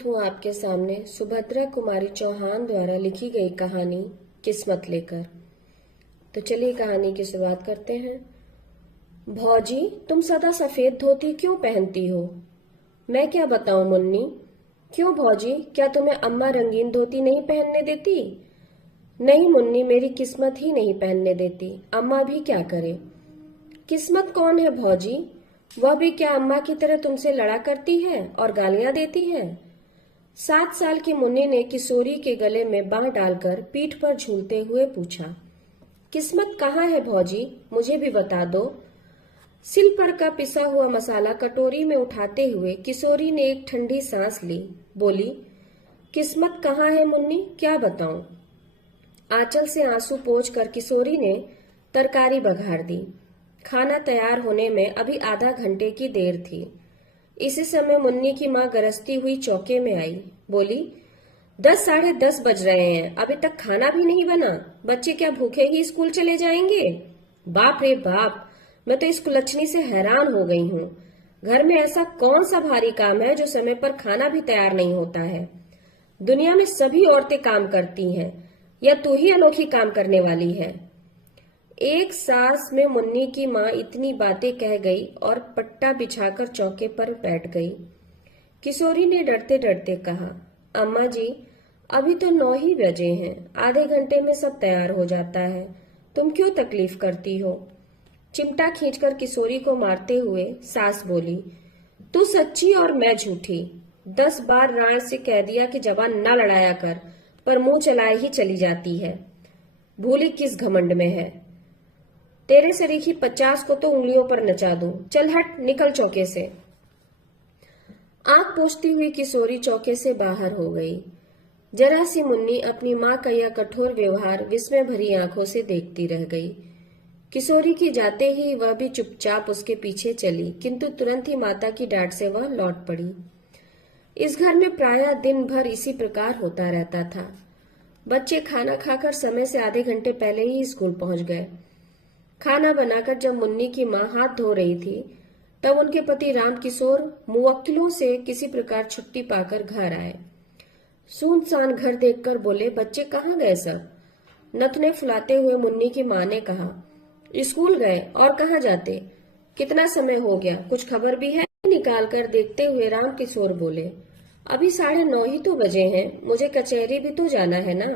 प्रस्तुत हूँ आपके सामने सुभद्रा कुमारी चौहान द्वारा लिखी गई कहानी किस्मत लेकर। तो चलिए कहानी की शुरुआत करते हैं। भौजी, तुम सदा सफेद धोती क्यों पहनती हो? मैं क्या बताऊं मुन्नी। क्यों भौजी, क्या तुम्हें अम्मा रंगीन धोती नहीं पहनने देती? नहीं मुन्नी, मेरी किस्मत ही नहीं पहनने देती, अम्मा भी क्या करे। किस्मत कौन है भौजी? वह भी क्या अम्मा की तरह तुमसे लड़ा करती है और गालियां देती है? 7 साल की मुन्नी ने किशोरी के गले में बांह डालकर पीठ पर झूलते हुए पूछा, किस्मत कहाँ है भौजी, मुझे भी बता दो। सिल पर का पिसा हुआ मसाला कटोरी में उठाते हुए किशोरी ने एक ठंडी सांस ली, बोली, किस्मत कहाँ है मुन्नी, क्या बताऊं। आंचल से आंसू पोंछकर किशोरी ने तरकारी बघार दी। खाना तैयार होने में अभी आधा घंटे की देर थी। इसी समय मुन्नी की माँ गरजती हुई चौके में आई, बोली, 10 साढ़े 10 बज रहे हैं, अभी तक खाना भी नहीं बना, बच्चे क्या भूखे ही स्कूल चले जाएंगे? बाप रे बाप, मैं तो इस कुलच्छनी से हैरान हो गई हूँ। घर में ऐसा कौन सा भारी काम है जो समय पर खाना भी तैयार नहीं होता है? दुनिया में सभी औरतें काम करती हैं, या तू ही अनोखी काम करने वाली है? एक सांस में मुन्नी की माँ इतनी बातें कह गई और पट्टा बिछाकर चौके पर बैठ गई। किशोरी ने डरते डरते कहा, अम्मा जी, अभी तो 9 ही बजे हैं, आधे घंटे में सब तैयार हो जाता है, तुम क्यों तकलीफ करती हो? चिमटा खींचकर किशोरी को मारते हुए सास बोली, तू सच्ची और मैं झूठी। 10 बार राय से कह दिया कि जबान न लड़ाया कर, पर मुंह चलाए ही चली जाती है। भूली किस घमंड में है। तेरे सरीखी 50 को तो उंगलियों पर नचा दूं। चल हट, निकल चौके से। आंख पोंछती हुई किशोरी चौके से बाहर हो गई। जरा सी मुन्नी अपनी माँ का यह कठोर व्यवहार विस्मय भरी आंखों से देखती रह गई। किशोरी की जाते ही वह भी चुपचाप उसके पीछे चली, किंतु तुरंत ही माता की डांट से वह लौट पड़ी। इस घर में प्रायः दिन भर इसी प्रकार होता रहता था। बच्चे खाना खाकर समय से आधे घंटे पहले ही स्कूल पहुंच गए। खाना बनाकर जब मुन्नी की माँ हाथ धो रही थी, तब उनके पति रामकिशोर मुवक्किलों से किसी प्रकार छुट्टी पाकर घर आए। सुनसान घर देखकर बोले, बच्चे कहाँ गए सब? नथने फुलाते हुए मुन्नी की माँ ने कहा, स्कूल गए, और कहाँ जाते? कितना समय हो गया, कुछ खबर भी है? निकाल कर देखते हुए रामकिशोर बोले, अभी 9:30 ही तो बजे हैं, मुझे कचहरी भी तो जाना है ना।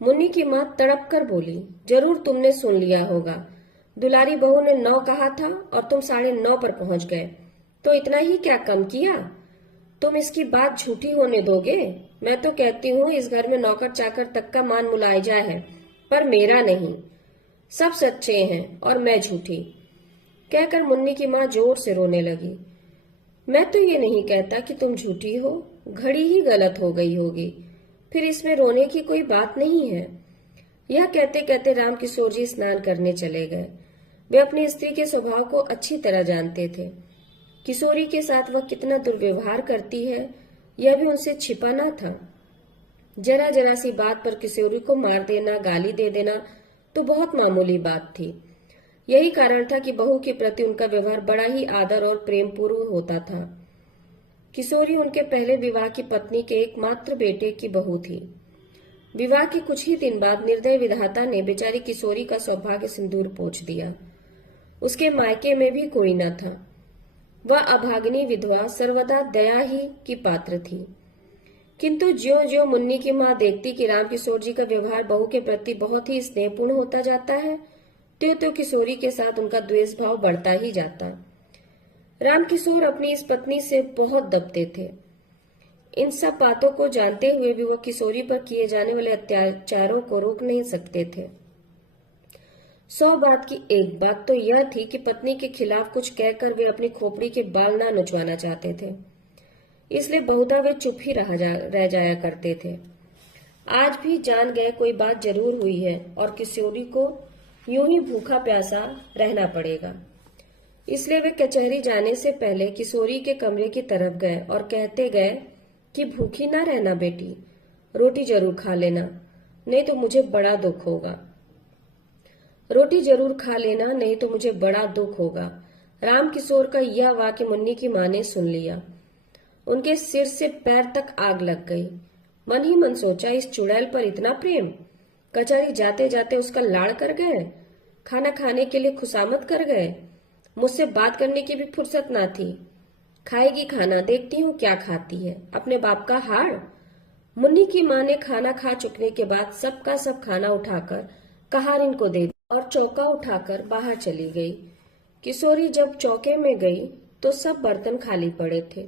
मुन्नी की माँ तड़प कर बोली, जरूर तुमने सुन लिया होगा, दुलारी बहू ने 9 कहा था और तुम 9:30 पर पहुंच गए, तो इतना ही क्या कम किया? तुम इसकी बात झूठी होने दोगे? मैं तो कहती हूँ इस घर में नौकर चाकर तक का मान मुलायजा है, पर मेरा नहीं। सब सच्चे हैं और मैं झूठी। कहकर मुन्नी की माँ जोर से रोने लगी। मैं तो ये नहीं कहता कि तुम झूठी हो, घड़ी ही गलत हो गई होगी, फिर इसमें रोने की कोई बात नहीं है। यह कहते कहते रामकिशोर जी स्नान करने चले गए। वे अपनी स्त्री के स्वभाव को अच्छी तरह जानते थे। किशोरी के साथ वह कितना दुर्व्यवहार करती है, यह भी उनसे छिपा न था। जरा जरा सी बात पर किशोरी को मार देना, गाली दे देना तो बहुत मामूली बात थी। यही कारण था कि बहू के प्रति उनका व्यवहार बड़ा ही आदर और प्रेम पूर्व होता था। किशोरी उनके पहले विवाह की पत्नी के एकमात्र बेटे की बहू थी। विवाह के कुछ ही दिन बाद निर्दय विधाता ने बेचारी किशोरी का सौभाग्य सिंदूर पोंछ दिया। उसके मायके में भी कोई न था। वह अभागिनी विधवा सर्वदा दया ही की पात्र थी। किंतु ज्यों ज्यों मुन्नी की माँ देखती कि रामकिशोर जी का व्यवहार बहू के प्रति बहुत ही स्नेहपूर्ण होता जाता है, त्यों त्यों किशोरी के साथ उनका द्वेष भाव बढ़ता ही जाता। रामकिशोर अपनी इस पत्नी से बहुत दबते थे। इन सब बातों को जानते हुए भी वह किशोरी पर किए जाने वाले अत्याचारों को रोक नहीं सकते थे। 100 बात की एक बात तो यह थी कि पत्नी के खिलाफ कुछ कहकर वे अपनी खोपड़ी के बाल ना नुचवाना चाहते थे, इसलिए बहुधा वे चुप ही रह जाया करते थे। आज भी जान गए कोई बात जरूर हुई है और किशोरी को यूं ही भूखा प्यासा रहना पड़ेगा। इसलिए वे कचहरी जाने से पहले किशोरी के कमरे की तरफ गए और कहते गए कि भूखी ना रहना बेटी, रोटी जरूर खा लेना, नहीं तो मुझे बड़ा दुख होगा। रोटी जरूर खा लेना, नहीं तो मुझे बड़ा दुख होगा। रामकिशोर का यह वाक्य मुन्नी की माँ ने सुन लिया। उनके सिर से पैर तक आग लग गई। मन ही मन सोचा, इस चुड़ैल पर इतना प्रेम, कचहरी जाते जाते उसका लाड़ कर गए, खाना खाने के लिए खुशामद कर गए, मुझसे बात करने की भी फुर्सत ना थी। खाएगी खाना, देखती हूँ क्या खाती है, अपने बाप का हाड़। मुन्नी की माँ ने खाना खा चुकने के बाद सबका सब खाना उठाकर कहारिन को दे दिया और चौका उठाकर बाहर चली गई। किशोरी जब चौके में गई तो सब बर्तन खाली पड़े थे।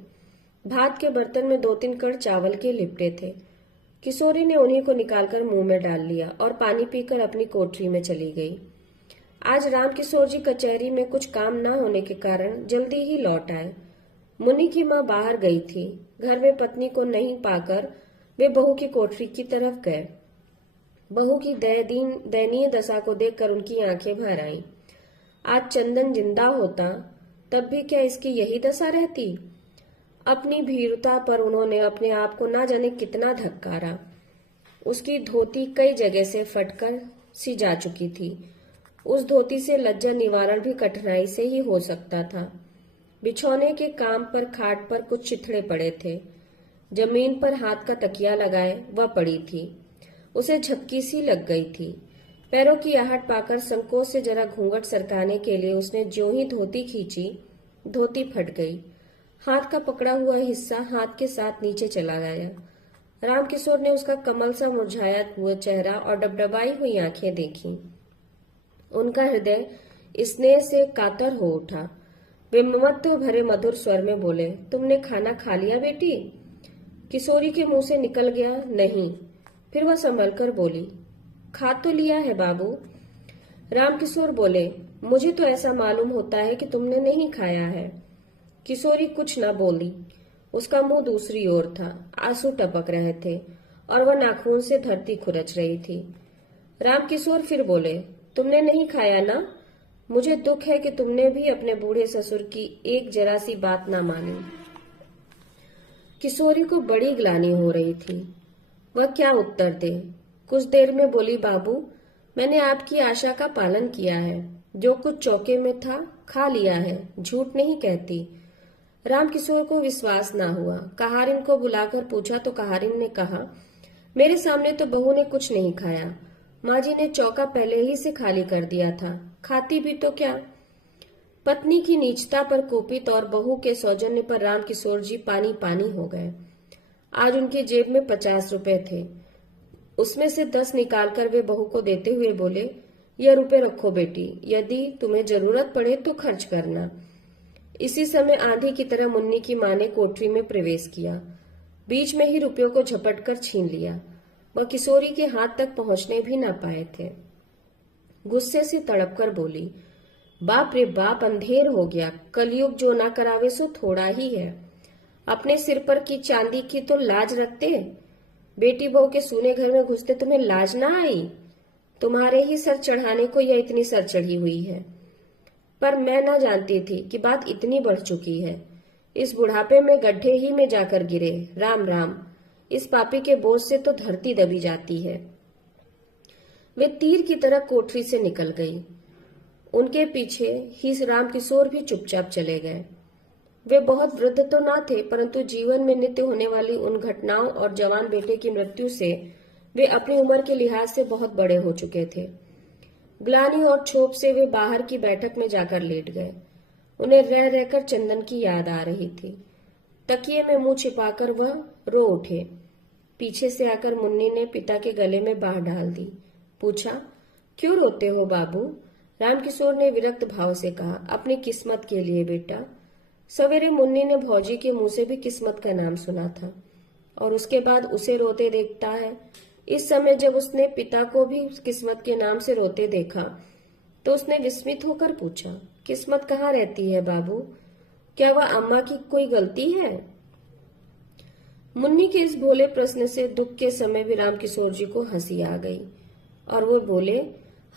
भात के बर्तन में 2-3 कड़ चावल के लिपटे थे। किशोरी ने उन्हीं को निकालकर मुंह में डाल लिया और पानी पीकर अपनी कोठरी में चली गई। आज रामकिशोर जी कचहरी में कुछ काम न होने के कारण जल्दी ही लौट आए। मुन्नी की माँ बाहर गई थी। घर में पत्नी को नहीं पाकर वे बहू की कोठरी की तरफ गए। बहू की दयनीय दशा को देखकर उनकी आंखें भर आईं। आज चंदन जिंदा होता तब भी क्या इसकी यही दशा रहती? अपनी भीरुता पर उन्होंने अपने आप को ना जाने कितना धक्कारा। उसकी धोती कई जगह से फटकर सी जा चुकी थी। उस धोती से लज्जा निवारण भी कठिनाई से ही हो सकता था। बिछौने के काम पर खाट पर कुछ चिथड़े पड़े थे। जमीन पर हाथ का तकिया लगाए वह पड़ी थी। उसे झपकी सी लग गई थी। पैरों की आहट पाकर संकोच से जरा घूंघट सरकाने के लिए उसने ज्यों ही धोती खींची, धोती फट गई। हाथ का पकड़ा हुआ हिस्सा हाथ के साथ नीचे चला गया। रामकिशोर ने उसका कमल सा मुरझाया हुआ चेहरा और डबडबाई हुई आंखें देखी। उनका हृदय स्नेह से कातर हो उठा। वे ममत्व भरे मधुर स्वर में बोले, तुमने खाना खा लिया बेटी? किशोरी के मुंह से निकल गया, नहीं। फिर वह संभल कर बोली, खा तो लिया है बाबू। रामकिशोर बोले, मुझे तो ऐसा मालूम होता है कि तुमने नहीं खाया है। किशोरी कुछ न बोली। उसका मुंह दूसरी ओर था। आंसू टपक रहे थे और वह नाखून से धरती खुरच रही थी। रामकिशोर फिर बोले, तुमने नहीं खाया ना? मुझे दुख है कि तुमने भी अपने बूढ़े ससुर की एक जरा सी बात ना मानी। किशोरी को बड़ी ग्लानि हो रही थी। वह क्या उत्तर दे। कुछ देर में बोली, बाबू, मैंने आपकी आशा का पालन किया है। जो कुछ चौके में था खा लिया है, झूठ नहीं कहती। रामकिशोर को विश्वास ना हुआ। कहारिन को बुलाकर पूछा तो कहारिन ने कहा, मेरे सामने तो बहू ने कुछ नहीं खाया। माँ जी ने चौका पहले ही से खाली कर दिया था। खाती भी तो क्या? पत्नी की नीचता पर कुपित और बहू के सौजन्य पर रामकिशोर जी पानी पानी हो गए। आज उनकी जेब में 50 रुपए थे। उसमें से 10 निकालकर वे बहू को देते हुए बोले, यह रुपए रखो बेटी, यदि तुम्हें जरूरत पड़े तो खर्च करना। इसी समय आंधी की तरह मुन्नी की माँ ने कोठरी में प्रवेश किया। बीच में ही रुपयों को झपट कर छीन लिया। वह किशोरी के हाथ तक पहुंचने भी न पाए थे। गुस्से से तड़प कर बोली, बाप रे बाप, अंधेर हो गया। कलयुग जो ना करावे सो थोड़ा ही है। अपने सिर पर की चांदी की तो लाज रखते। बेटी बहू के सूने घर में घुसते तुम्हें लाज ना आई? तुम्हारे ही सर चढ़ाने को यह इतनी सर चढ़ी हुई है। पर मैं न जानती थी कि बात इतनी बढ़ चुकी है। इस बुढ़ापे में गड्ढे ही में जाकर गिरे। राम राम, इस पापी के बोझ से तो धरती दबी जाती है। वे तीर की तरह कोठरी से निकल गई। उनके पीछे ही रामकिशोर भी चुपचाप चले गए। वे बहुत वृद्ध तो ना थे, परंतु जीवन में नित्य होने वाली उन घटनाओं और जवान बेटे की मृत्यु से वे अपनी उम्र के लिहाज से बहुत बड़े हो चुके थे। ग्लानि और क्षोभ से वे बाहर की बैठक में जाकर लेट गए। उन्हें रह रहकर चंदन की याद आ रही थी। तकिए में मुंह छिपाकर वह रो उठे। पीछे से आकर मुन्नी ने पिता के गले में बाह डाल दी। पूछा, क्यों रोते हो बाबू? रामकिशोर ने विरक्त भाव से कहा, अपनी किस्मत के लिए बेटा। सवेरे मुन्नी ने भौजी के मुंह से भी किस्मत का नाम सुना था और उसके बाद उसे रोते देखता है। इस समय जब उसने पिता को भी किस्मत के नाम से रोते देखा तो उसने विस्मित होकर पूछा, किस्मत कहाँ रहती है बाबू? क्या वह अम्मा की कोई गलती है? मुन्नी के इस भोले प्रश्न से दुख के समय भी रामकिशोर जी को हंसी आ गई और वो बोले,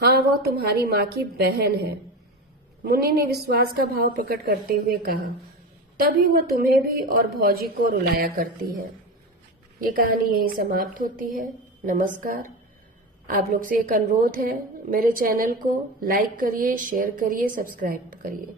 हाँ, वह तुम्हारी माँ की बहन है। मुन्नी ने विश्वास का भाव प्रकट करते हुए कहा, तभी वह तुम्हें भी और भौजी को रुलाया करती है। ये कहानी यहीं समाप्त होती है। नमस्कार। आप लोग से एक अनुरोध है, मेरे चैनल को लाइक करिए, शेयर करिए, सब्सक्राइब करिए।